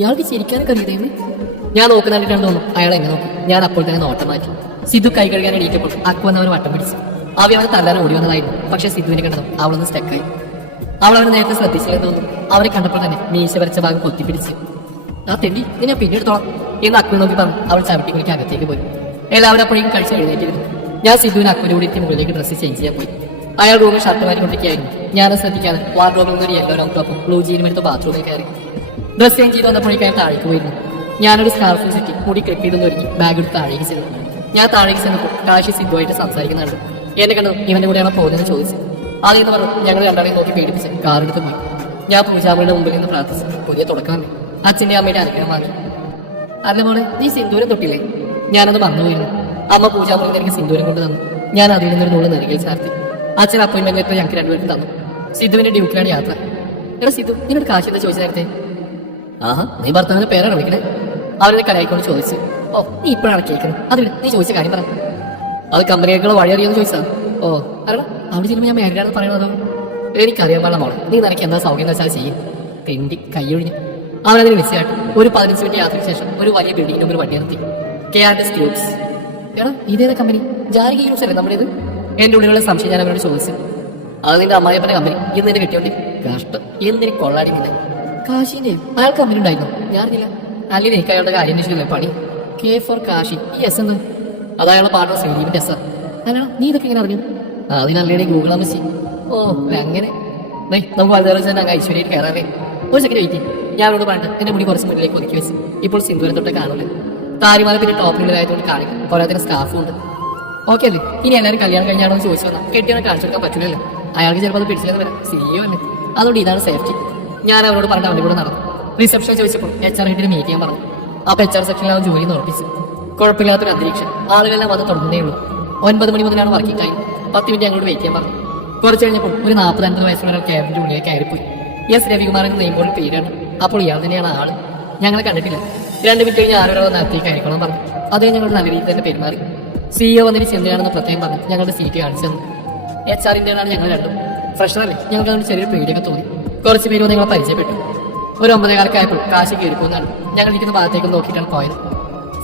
ഇയാൾക്ക് ചിരിക്കാനൊക്കെ അറിയതേന്ന് ഞാൻ നോക്കുന്നിട്ടാണ് തോന്നുന്നു. അയാൾ എന്നെ നോക്കി. ഞാൻ അപ്പോൾ തന്നെ നോട്ടം മാറ്റി. സിദ്ധു കൈ കഴുകാൻ എണീറ്റപ്പോൾ അക്കു വന്നവർ വട്ടം പിടിച്ചു. അവയെ അവനെ തല്ലാൻ ഓടി വന്നതായിരുന്നു. പക്ഷെ സിദ്ധുവിനെ കണ്ടതും അവളൊന്ന് സ്റ്റക്കായി. അവൾ അവനെ നേരത്തെ ശ്രദ്ധിച്ചില്ലെന്ന് തോന്നുന്നു. അവരെ കണ്ടപ്പോൾ തന്നെ മീശ വരച്ച ഭാഗം കൊത്തിപ്പിടിച്ച് ആ തെണ്ടി നിന്നെ പിന്നീടത്തോളം എന്ന് അക്കു നോക്കി പറഞ്ഞു. അവൾ ചവിട്ടി കുളിക്ക് അകത്തേക്ക് പോയി. എല്ലാവരും അപ്പോഴേക്കും കഴിച്ച് എഴുന്നേറ്റിരുന്നു. ഞാൻ സിദ്ധുവിന് അക്കുവിന്റെ കൂടി മുകളിലേക്ക് ഡ്രസ്സ് ചേഞ്ച് ചെയ്യാൻ പോയി. അയാൾ റൂമിൽ ഷർട്ട് മാറ്റിക്കൊണ്ടിരിക്കുകയായിരുന്നു. ഞാനത് ശ്രദ്ധിക്കാതെ വാർഡ്രോബിൽ നിന്ന് ഒരു യെല്ലോ റൗണ്ട് ടോപ്പും ബ്ലൂ ജീനും എടുത്ത് ബാത്റൂമിൽ കയറി. ഡ്രസ് ചേഞ്ച് ചെയ്ത് വന്നപ്പോഴേക്കും അയാൾ താഴേക്ക് പോയിരുന്നു. ഞാനൊരു സ്കാർഫ് ചുറ്റി മുടി ക്ലിപ്പ് ചെയ്തൊന്ന് ഒരുങ്ങി ബാഗ് എടുത്ത് താഴേക്ക് ചെന്നു. ഞാൻ താഴേക്ക് ചെന്നപ്പോൾ കാശി സിദ്ധുവായിട്ട് സംസാരിക്കുന്നുണ്ട്. എന്നെ കണ്ടു ഇവന്റെ കൂടെയാണ് പോകുന്നതെന്ന് ചോദിച്ചു. ആദ്യം പറഞ്ഞു ഞങ്ങൾ രണ്ടാളെയും നോക്കി പേടിപ്പിച്ച് കാറെടുത്ത് പോയി. ഞാൻ പൂജാമയുടെ മുമ്പിൽ നിന്ന് പ്രാർത്ഥിച്ചു. പുതിയ തുടക്കമേ. അച്ഛൻ്റെ അമ്മയുടെ അനുഗ്രഹം വാങ്ങി. അല്ല മോളെ നീ സിന്ദൂരം തൊട്ടില്ലേ? ഞാനത് മറന്നുപോയിരുന്നു. അമ്മ പൂജാമുറിയിൽ എനിക്ക് സിന്ദൂരം കൊണ്ട് തന്നു. ഞാൻ അതിൽ നിന്നൊരു നൂല് നെറുകിൽ ചാർത്തി. അച്ഛൻ അപ്പോയിന്റ്മെന്റ് ലെറ്റർ ഞങ്ങൾക്ക് രണ്ടുപേർക്കും തന്നു. സിദ്ധുവിന്റെ ഡ്യൂട്ടിലാണ് യാത്ര. എടാ സിദ്ധു നിന്നോട് കാശി എന്താ ചോദിച്ചു നേരത്തെ? ആഹാ നീ ഭർത്താവിന്റെ പേരാണ് വിളിക്കണേ? അവരെ കലായിക്കൊണ്ട് ചോദിച്ചു. ഓ നീ ഇപ്പോഴാണ് കേൾക്കുന്നത്. അതിൽ നീ ചോദിച്ച കാര്യം പറ. അത് കമ്പനിയേക്കുള്ള വഴി അറിയാമെന്ന് ചോദിച്ചാ? ഓ അല്ലടാ അവിടെ ചെല്ലുമ്പോൾ ഞാൻ മാരീഡാണെന്ന് പറയണതോ? എനിക്കറിയാൻ പാടില്ല മോളെ. നീ നിനക്ക് എന്താ സൗകര്യം വെച്ചാൽ ചെയ്യും. തെണ്ടി കൈയൊഴിഞ്ഞു. അവനതിന് വിളിച്ചായിട്ട് ഒരു 15 മിനിറ്റ് യാത്രയ്ക്ക് ശേഷം ഒരു വലിയ ബിൽഡിങ്ങിന് മുമ്പിൽ വണ്ടി നിർത്തി. KRS groups. എടാ ഇതേതാ കമ്പനി? ജാനകി ഗ്രൂപ്പ്സ് അല്ലേ നമ്മുടേത്? എന്റെ ഉള്ളിലുള്ള സംശയം ഞാൻ അവരോട് ചോദിച്ചു. അത് നിന്റെ അമ്മായിപ്പന്റെ കമ്പനി. ഇന്ന് നിന്റെ കിട്ടിയോണ്ട് കഷ്ടം എന്തിന് കൊള്ളാടിക്കുന്നത്. കാശിന്റെ അയാൾ കമ്പനി ഉണ്ടായിരുന്നു. ഞാനില്ല. അല്ലെങ്കിൽ എനിക്ക് അയാളുടെ കാര്യം അന്വേഷിക്കില്ലേ പണി. K for Kashi. ഈ എസ് എന്ന് അത് അയാളുടെ പാർട്ണർ ശ്രീദീപിന്റെ എസ്. അല്ല നീ ഇതൊക്കെ ഇങ്ങനെ അറിഞ്ഞു? അതിനല്ലേ ഗൂഗിൾ അമ്മച്ചി. ഓ അങ്ങനെ നമുക്ക് വളരെ തന്നെ അങ്ങ് ഐശ്വര്യമായിട്ട് കയറാറേ. ഒരു സെക്കൻഡ് വെയിറ്റ്. ഞാൻ അവരോട് പറഞ്ഞിട്ട് എന്റെ മുടി കുറച്ച് മുന്നിലേക്ക് ഒതുക്കി വെച്ച്. ഇപ്പോൾ സിന്ദൂരം തൊട്ട് കാണൂല്ലേ. താരിമാല പിന്നെ ടോപ്പിലുള്ളതായതുകൊണ്ട് കാണിക്കും. പോരാത്തിന് സ്കാർഫും ഉണ്ട്. ഓക്കെ അല്ലേ? ഇനി എല്ലാവരും കല്യാണം കഴിഞ്ഞാണോ എന്ന് ചോദിച്ചു വന്നാൽ കെട്ടിയാണ് കാണിച്ചു കൊടുക്കാൻ പറ്റില്ലല്ലോ. അയാൾക്ക് ചിലപ്പോൾ അത് പിടിച്ചില്ലെന്ന് വരാം. CEO അല്ലേ. അതുകൊണ്ട് ഇതാണ് സേഫ്റ്റി. ഞാൻ അവരോട് പറഞ്ഞിട്ട് അവൻ്റെ കൂടെ നടന്നു. റിസപ്ഷൻ ചോദിച്ചപ്പോൾ HR ഹെഡിന് മീറ്റ് ചെയ്യാൻ പറഞ്ഞു. അപ്പോൾ HR സെക്ഷനിൽ അവൻ ജോലി ഉറപ്പിച്ചു. കുഴപ്പമില്ലാത്തൊരു അന്തരീക്ഷം. ആളുകളെല്ലാം വന്ന് തുടങ്ങുന്നേ ഉള്ളൂ. 9 മണി മുതലാണ് വർക്കിംഗ് ടൈം. 10 മിനിറ്റ് ഞങ്ങളോട് വെയിറ്റ് ചെയ്യാൻ പറഞ്ഞു. കുറച്ച് കഴിഞ്ഞപ്പോൾ ഒരു 40-50 വയസ്സുള്ള ക്യാബിന്റെ ഉള്ളിലേക്ക് കയറിപ്പോയി. S രവികുമാർ എന്ന് നെയ്യുമ്പോൾ പേരാണ്. അപ്പോൾ ഇയാൾ തന്നെയാണ് ആള്. ഞങ്ങളെ കണ്ടിട്ടില്ല. 2 മിനിറ്റ് കഴിഞ്ഞ് ആരോ നടത്തി കഴിക്കണം പറഞ്ഞു. അതേ ഞങ്ങളുടെ നല്ല രീതിയിൽ തന്നെ പെരുമാറി. CEO വന്നിട്ട് ചെന്നയാണെന്ന് പ്രത്യേകം പറഞ്ഞു ഞങ്ങളുടെ സീറ്റ് കാണിച്ചു തന്നു. HR ആണ് ഞങ്ങൾ രണ്ടും. ഫ്രഷറല്ലേ, ഞങ്ങൾക്ക് അതുകൊണ്ട് ചെറിയൊരു പേടിയൊക്കെ തോന്നി. കുറച്ച് പേര് ഞങ്ങളെ പരിചയപ്പെട്ടു. ഒരു 9:15 ആയപ്പോൾ കാശി കയറിപ്പോന്നാണ്. ഞങ്ങൾ ഇരിക്കുന്ന ഭാഗത്തേക്ക് നോക്കിയിട്ടാണ് പോയത്.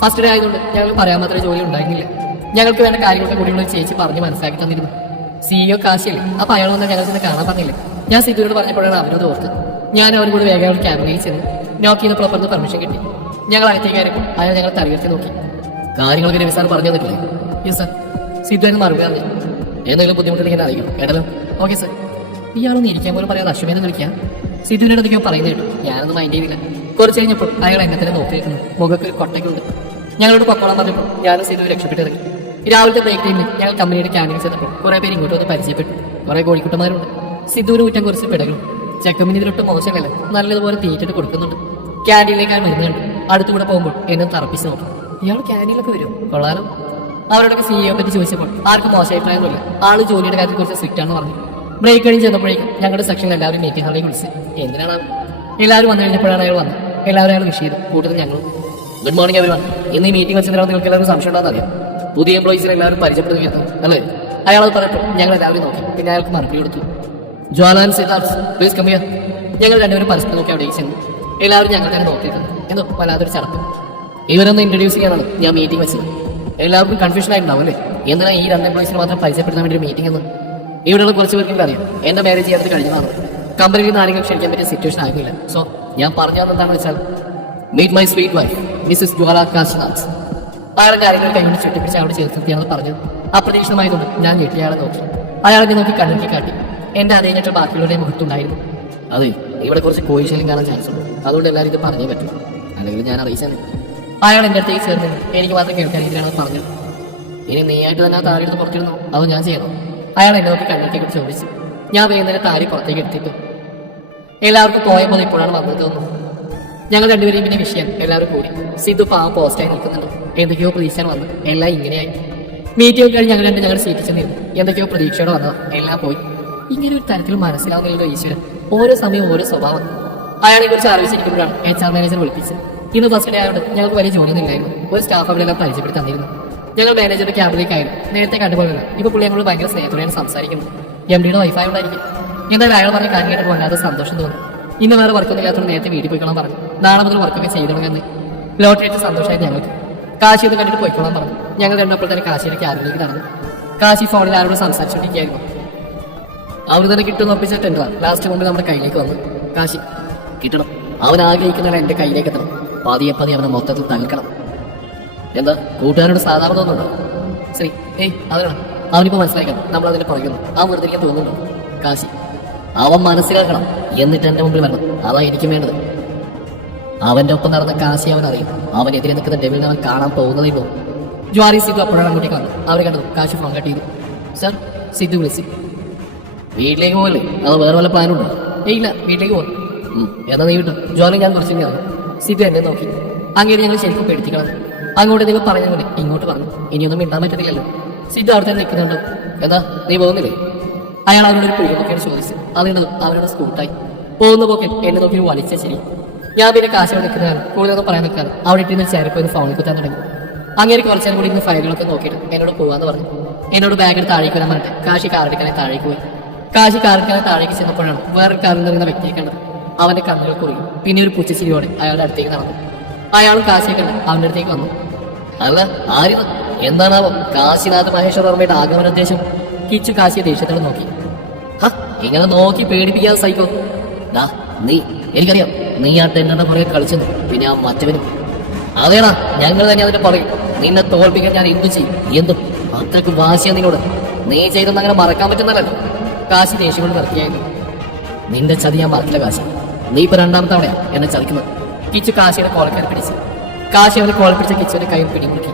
ഫസ്റ്റ് ഡേ ആയതുകൊണ്ട് ഞങ്ങൾക്ക് പറയാൻ മാത്രമേ ജോലി ഉണ്ടായിരുന്നില്ല. ഞങ്ങൾക്ക് വേണ്ട കാര്യങ്ങളൊക്കെ കൂടിയുള്ള ചേച്ചി പറഞ്ഞ് മനസ്സിലാക്കി തന്നിരുന്നു. CEO കാശിയല്ലേ, അപ്പൊ അയാൾ വന്ന് ഞങ്ങൾ ചെന്ന് കാണാൻ പറഞ്ഞില്ല. ഞാൻ സിദ്ധുവിനോട് പറഞ്ഞപ്പോഴാണ് അവനത് ഓർത്തത്. ഞാൻ അവരും കൂടി വേഗം ക്യാബിനിൽ ചെന്ന് നോക്കി ചെയ്ത് പ്രോപ്പറിന് പെർമിഷൻ കിട്ടി. ഞങ്ങൾ അകത്തേക്ക് കയറിയപ്പോൾ അയാൾ ഞങ്ങൾ തലയുയർത്തി നോക്കി. കാര്യങ്ങളൊക്കെ രവി സാർ പറഞ്ഞു തന്നിട്ടില്ലേ? Yes sir. സിദ്ധു എന്ന് മറുപടി പറഞ്ഞു. എന്തെങ്കിലും ബുദ്ധിമുട്ടുണ്ടെങ്കിൽ അറിയിക്കും കേട്ടല്ലോ. Okay sir. ഇയാളൊന്ന് ഇരിക്കാൻ പോലും പറയാതെ അശ്വമേന്ന് വിളിക്കാം. സിദ്ധുവിനോട് എന്തൊക്കെയോ പറയുന്നത് കേട്ടു. ഞാനൊന്നും മൈൻഡ് ചെയ്തില്ല. കുറച്ച് കഴിഞ്ഞപ്പോൾ അയാൾ എന്നെ തന്നെ നോക്കിയിരിക്കുന്നു. മുഖക്ക് ഒരു കൊട്ടയ്ക്കുണ്ട്. ഞങ്ങളോട് പൊക്കോളം പറഞ്ഞപ്പോൾ ഞാനും സിദ്ധു രക്ഷപ്പെട്ടത്. രാവിലത്തെ ബ്രേക്ക് ടൈമിൽ ഞങ്ങൾ കമ്പനിയുടെ ക്യാൻറ്റീനിൽ ചെന്നപ്പോൾ കുറെ പേര് ഇങ്ങോട്ട് വന്ന് പരിചയപ്പെട്ടു. കുറെ കോഴിക്കുട്ടന്മാരുണ്ട്. സിദ്ധുവിന് കുറ്റം കുറച്ച് പിടകളും. ചെക്കമ്മിന് ഇതിലൊട്ട് മോശമല്ല, നല്ലതുപോലെ തീറ്റിട്ട് കൊടുക്കുന്നുണ്ട്. ക്യാൻറ്റീനിലേക്കാൾ മരുന്നുണ്ട്. അടുത്തുകൂടെ പോകുമ്പോൾ എന്നെ തറപ്പിച്ച് നോക്കും. ഇയാൾ ക്യാൻറ്റീനിലൊക്കെ വരും, കൊള്ളാലോ. അവരോടൊക്കെ CEO പറ്റി ചോദിച്ചപ്പോൾ ആർക്കും മോശം അഭിപ്രായമൊന്നുമില്ല. ആള് ജോലിയുടെ കാര്യത്തിൽ കുറച്ച് സ്ട്രിക്റ്റ് ആണെന്ന് പറഞ്ഞു. ബ്രേക്ക് കഴിഞ്ഞ് ചെന്നപ്പോഴേക്കും ഞങ്ങളുടെ സെക്ഷനിൽ എല്ലാവരും മീറ്റിംഗ് ഹാളിലേക്ക് വിളിച്ച്. എന്തിനാണ് എല്ലാവരും വന്നു കഴിഞ്ഞപ്പോഴാണ് അയാൾ വന്നത്. എല്ലാവരും അയാൾ വിഷ് ചെയ്തു. കൂട്ടത്തിൽ ഞങ്ങളും. Good morning everyone. ഇന്ന് ഈ മീറ്റിംഗ് വെച്ചതിനാണ് നിങ്ങൾക്ക് എല്ലാവരും സംശയം ഉണ്ടാകുന്ന അറിയാം. പുതിയ എംപ്ലോയീസിനെ എല്ലാവരും പരിചയപ്പെടുത്തുകയാണ് അല്ലേ? അയാൾ പറഞ്ഞപ്പോൾ ഞങ്ങൾ എല്ലാവരും നോക്കി. പിന്നെ അയാൾക്ക് മറുപടി കൊടുത്തു. ജ്വാലാൻ സിദ്ധാർത്ഥ് പ്ലീസ് കം ഹിയർ. ഞങ്ങൾ രണ്ടുപേരും പരസ്പരം നോക്കി അവിടേക്ക് ചെന്നു. എല്ലാവരും ഞങ്ങൾ തന്നെ നോക്കിയിട്ടുണ്ട്. എന്തോ വല്ലാതൊരു ചടപ്പ്. ഇവരൊന്ന് ഇൻട്രൊഡ്യൂസ് ചെയ്യാനാണ് ഞാൻ മീറ്റിംഗ് വെച്ചത്. എല്ലാവർക്കും കൺഫ്യൂഷൻ ആയിട്ടുണ്ടാവും അല്ലേ? എന്തിനാ ഈ 2 എംപ്ലോയീസിനെ മാത്രം പരിചയപ്പെടുത്താൻ വേണ്ടി ഒരു മീറ്റിംഗ് എന്ന്? ഇവിടെയുള്ള കുറച്ച് പേർക്കെങ്കിലും അറിയാം എന്റെ മാരേജ് ചെയ്യാത്തത് കഴിഞ്ഞതാണ്. കമ്പനിയിൽ നിന്ന് ആരെങ്കിലും ക്ഷണിക്കാൻ പറ്റിയ സിറ്റുവേഷൻ ആയിരുന്നില്ല. സോ ഞാൻ പറഞ്ഞു എന്താണെന്ന് വെച്ചാൽ meet my sweet wife Mrs Jwala Kashnath. അയാളെ കാര്യങ്ങൾ കൈകൊണ്ട് ചുറ്റിപ്പിടിച്ച് അവിടെ ചേർത്തിയാണ് പറഞ്ഞത്. അപ്രതീക്ഷിതമായതുകൊണ്ട് ഞാൻ ഞെട്ടി അയാളെ നോക്കി. അയാളെ നോക്കി കണ്ണുക്കി കാട്ടി. എന്റെ അതേ ഞെട്ടൽ ബാക്കിയുള്ളവരുടെ മുഖത്തുണ്ടായിരുന്നു. അതെ, ഇവിടെ കുറച്ച് കോയിശല്യം കാണാൻ ചാൻസ് ഉണ്ട്. അതുകൊണ്ട് എല്ലാവരും ഇത് പറഞ്ഞേ പറ്റും, അല്ലെങ്കിൽ ഞാൻ അറിയിച്ചാൽ. അയാൾ എൻ്റെ അടുത്തേക്ക് ചേർന്ന് എനിക്ക് മാത്രം കേൾക്കാൻ രീതിയിലാണ് പറഞ്ഞത്. ഇനി നീയായിട്ട് തന്നെ ആ താരി എടുത്ത് പുറത്തിരുന്നു, അത് ഞാൻ ചെയ്യണം. അയാൾ എന്നെ നോക്കി കണ്ണിലേക്ക് ചോദിച്ചു. ഞാൻ വേഗം തന്നെ താരി പുറത്തേക്ക് എടുത്തിട്ടു. എല്ലാവർക്കും പോയപ്പോൾ ഇപ്പോഴാണ് വന്നത് തോന്നുന്നു. ഞങ്ങൾ രണ്ടുപേരെയും പിന്നെ വിഷയം എല്ലാവരും കൂടി. സിദ്ധു പാവം പോസ്റ്റായി നിൽക്കുന്നുണ്ട്. എന്തൊക്കെയോ പ്രതീക്ഷയാണ് വന്നത്. എല്ലാം ഇങ്ങനെയായി. മീറ്റിംഗ് കഴിഞ്ഞ് ഞങ്ങൾ ഞങ്ങളുടെ സീറ്റിൽ ചെന്നിരുന്നു. എന്തൊക്കെയോ പ്രതീക്ഷയോടെ വന്നത് എല്ലാം പോയി. ഇങ്ങനെ ഒരു തരത്തിൽ മനസ്സിലാവുന്നില്ലല്ലോ ഈശ്വരൻ. ഓരോ സമയം ഓരോ സ്വഭാവം. അയാളെ കുറിച്ച് ആലോചിച്ചിരിക്കുമ്പോഴാണ് HR മാനേജർ വിളിപ്പിച്ചത്. ഇന്ന് ഫസ്റ്റ് ഡേ ആയതുകൊണ്ട് ഞങ്ങൾക്ക് വലിയ ജോലിയൊന്നും ഇല്ലായിരുന്നു. ഒരു സ്റ്റാഫ് അവരെല്ലാം പരിചയപ്പെടുത്തി തന്നിരുന്നു. ഞങ്ങൾ മാനേജറുടെ ക്യാബിലേക്കായിരുന്നു. നേരത്തെ കണ്ടുപോലല്ലോ. ഇപ്പൊ പുള്ളി ഞങ്ങളോട് ഭയങ്കര സ്നേഹത്തോടെയാണ് സംസാരിക്കുന്നത്. MDയുടെ വൈഫായോണ്ടായിരിക്കും. എന്തായാലും അയാൾ പറഞ്ഞ കാര്യം കേട്ടപ്പോൾ വല്ലാതെ സന്തോഷം തോന്നി. ഇന്ന് വേറെ വർക്കൊന്നും ഇല്ലാത്തതുകൊണ്ട് നേരത്തെ വീട്ടിൽ പോയിക്കോളാൻ പറഞ്ഞു. നാളെ മുതൽ വർക്കൊക്കെ ചെയ്തോളാമെന്ന്. ലോട്ടറി അടിച്ച് സന്തോഷമായിട്ട് ഞങ്ങൾക്ക്. കാശി ഒന്ന് കണ്ടിട്ട് പോയിക്കോളാൻ പറഞ്ഞു. ഞങ്ങൾ കണ്ടപ്പോൾ തന്നെ കാശിയുടെ ക്യാബിലേക്ക് നടന്നു. കാശി ഫോണിൽ ആരോട് സംസാരിച്ചുകൊണ്ടിരിക്കുകയായിരുന്നു. അവർ തന്നെ കിട്ടുമെന്ന് ഉറപ്പിച്ചിട്ടുണ്ട്. ലാസ്റ്റ് കൊണ്ട് നമ്മുടെ കയ്യിലേക്ക് വന്നു. കാശി കിട്ടണം, അവൻ ആഗ്രഹിക്കുന്ന എന്റെ കയ്യിലേക്ക് എത്തണം. പതിയെ അവനെ മൊത്തത്തിൽ തകർക്കണം. എന്താ കൂട്ടുകാരോട് സാധാരണ തോന്നുന്നുണ്ടോ? ശരി, അതിനാണ് അവനിപ്പോ മനസ്സിലാക്കണം നമ്മൾ അതിന്റെ പുറകുന്നു. ആ വെറുതെ തോന്നുന്നുണ്ടോ? കാശി അവൻ മനസ്സിലാക്കണം, എന്നിട്ട് എന്റെ മുമ്പിൽ വരണം. അതാ എനിക്കും വേണ്ടത്. അവന്റെ ഒപ്പം നടന്ന കാശി അവൻ അറിയും. അവനെതിരെ നിൽക്കുന്ന ഡെവിലിനെ അവൻ കാണാൻ പോകുന്നതേ പോകും. ജ്വാരി സിദ്ധു അപ്പോഴാണ് അങ്ങോട്ടേക്ക് വന്നു. അവരെ കണ്ടു. കാശി ഫോൺ കട്ട് ചെയ്തു. സർ, സിദ്ധു വിളിച്ചു. വീട്ടിലേക്ക് പോകല്ലേ? അത് വേറെ വല്ല പ്ലാനുണ്ടോ? ഇല്ല, വീട്ടിലേക്ക് പോകും. എന്നാ നീ വിട്ടു. ജ്വാലി ഞാൻ കുറച്ചു ഇറങ്ങും. സിദ്ധു എന്നെ നോക്കി. അങ്ങനെ ഞങ്ങൾ ശരിക്കും പേടിച്ചിക്കളഞ്ഞു. അങ്ങോട്ട് നിങ്ങൾ പറഞ്ഞ പോലെ ഇങ്ങോട്ട് പറഞ്ഞു. ഇനിയൊന്നും മിണ്ടാൻ പറ്റത്തില്ലല്ലോ. സിദ്ധു അവിടെ തന്നെ നിൽക്കുന്നുണ്ടോ? എന്താ നീ പോകുന്നില്ലേ? അയാൾ അവരോടൊരു പിടികൊക്കെയാണ് ചോദിച്ചു. അതുകൊണ്ട് അവരുടെ സ്കൂട്ടായി പോകുന്ന പോക്കെ എന്നെ നോക്കി വലിച്ച ശരി. ഞാൻ പിന്നെ കാശോട് നിൽക്കുന്നതാണ്. കൂടുതലൊന്നും പറയാൻ നിൽക്കാറ് അവിടെ ഇട്ടിരുന്ന് ചേരിപ്പോയി ഫോണിൽ കുത്താൻ തുടങ്ങി. അങ്ങനെ കുറച്ചാൽ കൂടി ഇന്ന് ഫയലുകളൊക്കെ നോക്കിയിട്ട് എന്നോട് പോകാന്ന് പറഞ്ഞു. എന്നോട് ബാഗ് എടുത്ത് താഴേക്ക് വരാൻ പറഞ്ഞിട്ട് കാശി കാറെടുക്കാനെ താഴേക്ക് പോയി. കാശി കാറെടുക്കാനെ താഴേക്ക് ചെന്നപ്പോഴാണ് വേറൊരു കാറിൽ നിന്ന വ്യക്തിയെ കണ്ടത്. അവന്റെ കണ്ണുകൾ കുറിയും. പിന്നെ ഒരു പുച്ഛച്ചിരിയോടെ അയാളുടെ അടുത്തേക്ക് നടന്നു. അയാളും കാശിയെ കണ്ട് അവന്റെ അടുത്തേക്ക് വന്നു. അല്ല, ആര്യ എന്താണാവോ കാശിനാഥ് മഹേശ്വര വർമ്മയുടെ ആഗമന ഉദ്ദേശം? കിച്ചു കാശിയെ ദേഷ്യത്തോടെ നോക്കി. ഇങ്ങനെ നോക്കി പേടിപ്പിക്കാതെ സൈക്കോ. നീ എനിക്കറിയാം, നീ ആ ടെന്നറിന്റെ പുറകെ കളിച്ചെന്ന്. പിന്നെ ആ മറ്റവനും. അതേടാ, ഞങ്ങൾ തന്നെ അതിന്റെ പറയും. നിന്നെ തോൽപ്പിക്കാൻ ഞാൻ എന്തു ചെയ്യും? എന്തും അത്രക്ക് വാശിയാ നിന്നോട്. നീ ചെയ്തെന്ന് അങ്ങനെ മറക്കാൻ പറ്റുന്നല്ലോ. കാശി ദേഷ്യം കൊണ്ട് നിർത്തിയായിരുന്നു. നിന്റെ ചതി ഞാൻ മറക്കില്ല കാശി. നീ ഇപ്പൊ രണ്ടാമത്തെ തവണയാ എന്നെ ചതിക്കുന്നത്. കിച്ചു കാശിയുടെ കോളക്കാരെ പിടിച്ചു. കാശി അവനെ കോള പിടിച്ച കിച്ചുവിന്റെ കൈ പിടിമുറുക്കി.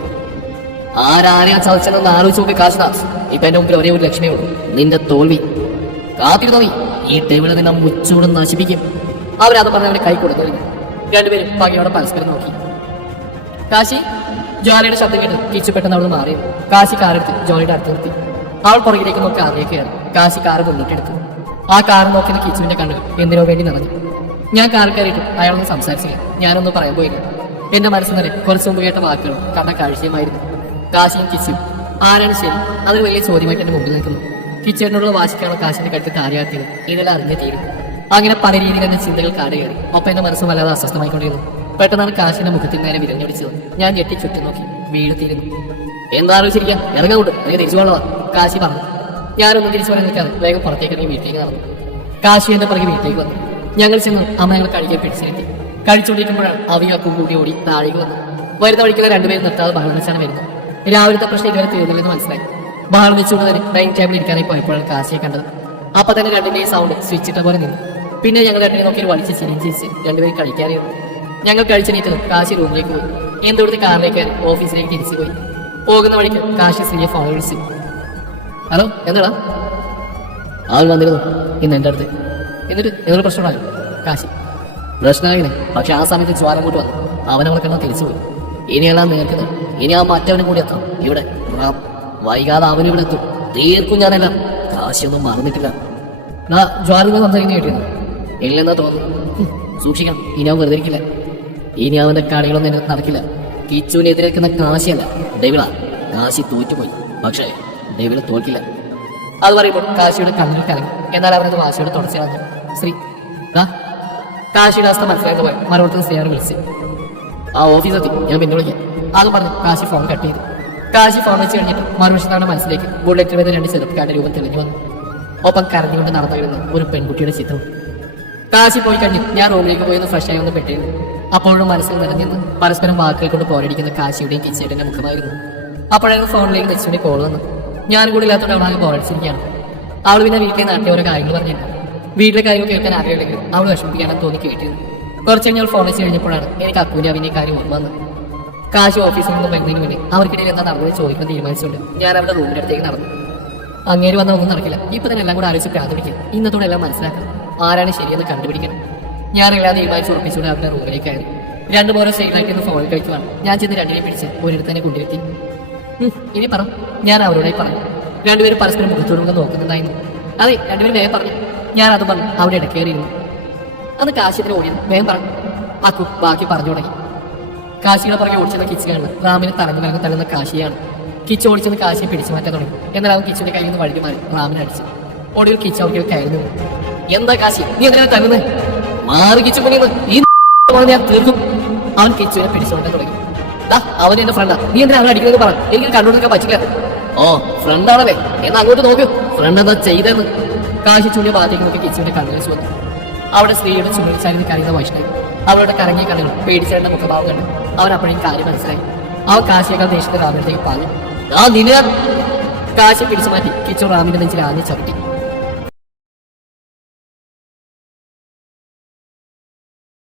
ആരാരെയാ ചതിച്ചെന്ന് ആലോചിച്ച് നോക്കി കാശിദാസ്. ഇപ്പൊ എന്റെ മുമ്പിൽ ഒരേ ഒരു ലക്ഷ്യമേ ഉള്ളൂ, നിന്റെ തോൽവി. കാത്തിരുന്നോ നീ? ഈ ടേബിളെ നിന്നെ മുച്ചൂടെ നശിപ്പിക്കും. അവരത് പറഞ്ഞ് അവനെ കൈ കൊടുത്തു. രണ്ടുപേരും പകയോടെ പരസ്പരം നോക്കി. കാശി, ജോലിയുടെ ശബ്ദം കേട്ട് കിച്ചു പെട്ടെന്ന് അവിടെ മാറി. കാശി കാറെടുത്ത് ജോലിയുടെ അടുത്ത് നിർത്തി. അവൾ പുറകിലേക്ക് നോക്കി കാറിലേക്ക് കയറി. കാശി കാറ് മുന്നിട്ടെടുത്തു. ആ കാറ് നോക്കിയ കിച്ചുവിന്റെ കണ്ണുകൾ എന്തിനോ വേണ്ടി നിറഞ്ഞു. ഞാൻ കാറിൽ കയറിയിട്ടു അയാളൊന്നും സംസാരിച്ചില്ല. ഞാനൊന്നും പറയാൻ പോയില്ല. എന്റെ മനസ്സിൽ നിറയെ കുറച്ചു മുമ്പ് കേട്ട വാക്കുകളും കണ്ട കാഴ്ചയുമായിരുന്നു. കാശിയും കിച്ചും ആരാണ് ശരി? അതൊരു വലിയ ചോദ്യമായിട്ട് എന്റെ മുമ്പിൽ നിൽക്കുന്നു. കിച്ചേട്ടനോടുള്ള വാശിക്കാണ് കാശിന്റെ കഴുത്ത് കാര്യമാക്കിയത്. ഇതെല്ലാം അറിഞ്ഞേ തീരും. അങ്ങനെ പല രീതിയിൽ എന്റെ ചിന്തകൾ കാടുകയറി. ഒപ്പം എന്റെ മനസ്സ് വല്ലാതെ അസ്വസ്ഥമായിക്കൊണ്ടിരുന്നു. പെട്ടെന്നാണ് കാശിന്റെ മുഖത്തിൽ നേരെ വിരഞ്ഞടിച്ചത്. ഞാൻ ഞെട്ടി ചുറ്റും നോക്കി. വീഴത്തിരുന്നു. എന്താ ആലോചിച്ചിരിക്കാം? ഇറങ്ങോട്ട്, നീ തിരിച്ചു കൊള്ളവാ, കാശി പറഞ്ഞു. ഞാനൊന്നും തിരിച്ചു പറയാൻ നിൽക്കാതെ വേഗം പുറത്തേക്ക് ഇറങ്ങി വീട്ടിലേക്ക് നടന്നു. കാശി എന്റെ പുറകെ വീട്ടിലേക്ക് വന്നു. ഞങ്ങൾ ചെന്ന് അമ്മ ഞങ്ങൾ കഴിക്കാൻ പിടിച്ചിരുത്തി. കഴിച്ചുകൊണ്ടിരിക്കുമ്പോഴാണ് അവിയാക്കും കൂടി ഓടി താഴേക്ക് വന്നു. വരുന്ന വഴിക്കുള്ള രണ്ടുപേരും നിർത്താതെ ബഹളം വെച്ചാണ് വരുന്നത്. രാവിലത്തെ പ്രശ്നം ഇതുവരെ തീർന്നില്ലെന്ന് മനസ്സിലായി. ബഹളം വെച്ചുകൊണ്ട് തന്നെ ഡൈനിങ് ടേബിൾ ഇരിക്കാനായി പോയപ്പോഴാണ് കാശിയെ കണ്ടത്. അപ്പൊ തന്നെ രണ്ടിന്റെയും സൗണ്ട് സ്വിച്ച് ഇട്ട പോലെ നിന്നു. പിന്നെ ഞങ്ങൾ രണ്ടിനെ നോക്കി വലിച്ച് ചിരിച്ച് രണ്ടുപേരും കഴിക്കാറിയുന്നു. ഞങ്ങൾ കഴിച്ചെണീറ്റതും കാശി റൂമിലേക്ക് പോയി. എന്തുകൊടുത്ത് കാറിലേക്ക് കയറി ഓഫീസിലേക്ക് തിരിച്ചു പോയി. പോകുന്ന വഴിക്ക് കാശി സ്ത്രീയെ ഫോൺ വിളിച്ചു. ഹലോ, എന്താടാ? ആൾ വന്നിരുന്നു ഇന്ന് എന്റെ അടുത്ത്. എന്നിട്ട് എന്തൊരു പ്രശ്നമായോ? കാശി പ്രശ്നമായില്ലേ? പക്ഷെ ആ സമയത്ത് ജ്വാലം കൂട്ട് വന്നു. അവനവളെ കണ്ടാൽ തിരിച്ചുപോയി. ഇനിയെല്ലാം നേർക്കുന്നത്. ഇനി ആ മറ്റവനും കൂടി എത്തണം ഇവിടെ. വൈകാതെ അവനും ഇവിടെ എത്തും. തീർക്കും ഞാനെല്ലാം. കാശിയൊന്നും മറന്നിട്ടില്ല. ജ്വാലിനെ സംസാരിക്കുന്ന കേട്ടിരുന്നു. ഇല്ലെന്നാ തോന്നുന്നു. സൂക്ഷിക്കണം, ഇനി അവൻ വെറുതെ ഇരിക്കില്ല. ഇനി അവന്റെ കളികളൊന്നും എന്നെ നടക്കില്ല. കിച്ചുവിനെ എതിരേക്കുന്ന കാശിയല്ല, ഡെവിളാ. കാശി തോറ്റുപോയി, പക്ഷേ ഡെവിള് തോൽക്കില്ല. അത് പറയുമ്പോൾ കാശിയുടെ കണ്ണിൽ കലങ്ങി. എന്നാൽ അവനത് വാശിയോടെ തുടച്ചു കളഞ്ഞു. ശ്രീ കാശിയുടെ അവസ്ഥ മനസ്സിലായത് പോയി മറുപടി ശ്രീയാണ് വിളിച്ച്. ആ ഓഫീസെത്തി, ഞാൻ പിന്നെ വിളിക്കാം. അത് പറഞ്ഞ് കാശി ഫോൺ കട്ട് ചെയ്തു. കാശി ഫോൺ വെച്ച് കഴിഞ്ഞിട്ട് മറുവശത്താണ് മനസ്സിലേക്ക് ബുള്ളറ്റ് വേദ രണ്ട് ചെറുപ്പക്കാരുടെ രൂപം തെളിഞ്ഞു വന്നു. ഒപ്പം കരഞ്ഞുകൊണ്ട് നടന്നു വരുന്ന ഒരു പെൺകുട്ടിയുടെ ചിത്രം. കാശി പോയി കഴിഞ്ഞു ഞാൻ റൂമിലേക്ക് പോയി ഫ്രഷ് ആയി ഒന്ന് പെട്ടിരുന്നു. അപ്പോഴും മനസ്സിൽ നിറഞ്ഞെന്ന് പരസ്പരം വാക്കുകൾ കൊണ്ട് പോരടിക്കുന്ന കാശിയുടെയും കിച്ചേട്ടന്റെ മുഖമായിരുന്നു. അപ്പോഴാണ് ഫോണിലേക്ക് നെച്ചിന്റെ കോൾ വന്നു. ഞാൻ കൂടി ഇല്ലാത്തതുകൊണ്ട് അവളാകെ പോരടിച്ചിരിക്കുകയാണ്. അവൾ പിന്നെ വീട്ടിലെ നാട്ടിലെ ഓരോ കാര്യങ്ങൾ പറഞ്ഞിരുന്നു. വീട്ടിലെ കാര്യങ്ങൾ കേൾക്കാൻ ആഗ്രഹമില്ലെങ്കിൽ അവൾ വിഷമിപ്പിക്കാനെന്ന് തോന്നി കേട്ടിരുന്നു. കുറച്ച് കഴിഞ്ഞാൽ ഫോൺ വെച്ച് കഴിഞ്ഞപ്പോഴാണ് എനിക്ക് അക്കൂന്റെ അവന്റെ കാര്യം ഓർമ്മ വന്നത്. കാശി ഓഫീസിൽ നിന്ന് വരുന്നതിന് മുന്നേ അവർക്കിടയിൽ എന്താ നടന്നത് ചോദിക്കാൻ തീരുമാനിച്ചുകൊണ്ട് ഞാൻ അവരുടെ റൂമിന്റെ അടുത്തേക്ക് നടന്നു. അങ്ങേര് വന്നാൽ ഒന്നും നടക്കില്ല. ഇപ്പൊ തന്നെ എല്ലാം കൂടെ ആലോചിച്ച് പ്രാർത്ഥിപ്പിക്കും. ഇന്നത്തോടെ എല്ലാം മനസ്സിലാക്കണം. ആരാണ് ശരിയെന്ന് കണ്ടുപിടിക്കണം. ഞാനെല്ലാം തീരുമാനിച്ച് ഉറപ്പിച്ചുകൊണ്ട് അവരുടെ റൂമിലേക്കായിരുന്നു. രണ്ടുപോലെ സൈഡിലായിട്ട് ഇന്ന് ഫോണിൽ കഴിക്കുവാണ്. ഞാൻ ചെന്ന് രണ്ടിനെ പിടിച്ച് ഒരിടത്ത് തന്നെ കൊണ്ടിരുത്തി. ഇനി പറ, ഞാൻ അവരോടായി പറഞ്ഞു. രണ്ടുപേരും പരസ്പരം മുഖത്തോടുമുഖം നോക്കുന്നുണ്ടായിരുന്നു. അതെ, രണ്ടുപേരും വേഗം പറഞ്ഞു. ഞാൻ അത് പറഞ്ഞു അവിടെ ഇടക്കേറിയിരുന്നു. അന്ന് കാശിത്തിന് ഓടിയത് വേഗം പറഞ്ഞു. അക്കു ബാക്കി പറഞ്ഞു തുടങ്ങി. കാശിയുടെ പുറകെ ഓടിച്ചെന്ന കിച്ചിയാണ് റാമിന് തലഞ്ഞു നൽകുന്ന തള്ളുന്ന കാശിയാണ്. കിച്ച് ഓടിച്ചെന്ന് കാശിയെ പിടിച്ചു മാറ്റാൻ തുടങ്ങി. എന്നാൽ അവൻ കിച്ചിന്റെ കയ്യിൽ നിന്ന് വഴുതി മാറി റാമിനെ അടിച്ചു. ഒടുവിൽ കിച്ച് അവർക്ക് കയറുന്നു. എന്താ കാശി നീ എന്തിനാ തരുന്നത്? മാറി കിച്ചു പണിയുന്നത് ഈ ഞാൻ തീർക്കും. അവൻ കിച്ചുവിനെ പിടിച്ചുകൊണ്ടേ തുടങ്ങി. അവൻ എന്റെ ഫ്രണ്ടാ, നീ എന്തിനാ അവനെ അടിക്കുന്നത് പറ, എനിക്ക് കണ്ടുകൊടുക്കാൻ പറ്റില്ല. ഓ ഫ്രണ്ടാണല്ലേ, എന്നാ അങ്ങോട്ട് നോക്കൂ ഫ്രണ്ട് എന്താ ചെയ്തെന്ന്. കാശി ചൂണ്ടിയ ഭാഗത്തേക്ക് നോക്കി കിച്ചുവിന്റെ കണ്ണുവെച്ച് വന്നു. അവിടെ സ്ത്രീയുടെ ചുമരിച്ചാലിന് കരയുന്ന വൈഷ്ണവി അവളുടെ കറങ്ങിയ കണ്ണുകൾ പേടിച്ചേണ്ട മുഖഭാവം കണ്ടു. അവൻ അപ്പോഴേക്കും കാര്യം മനസ്സിലായി. അവൻ കാശിയേക്കാൾ ദേഷ്യത്തെ റാമിലേക്ക് പാഞ്ഞു. കാശി പിടിച്ചു മാറ്റി കിച്ചു റാമിന്റെ നെഞ്ചിൽ ആഞ്ഞ് ചവിട്ടി.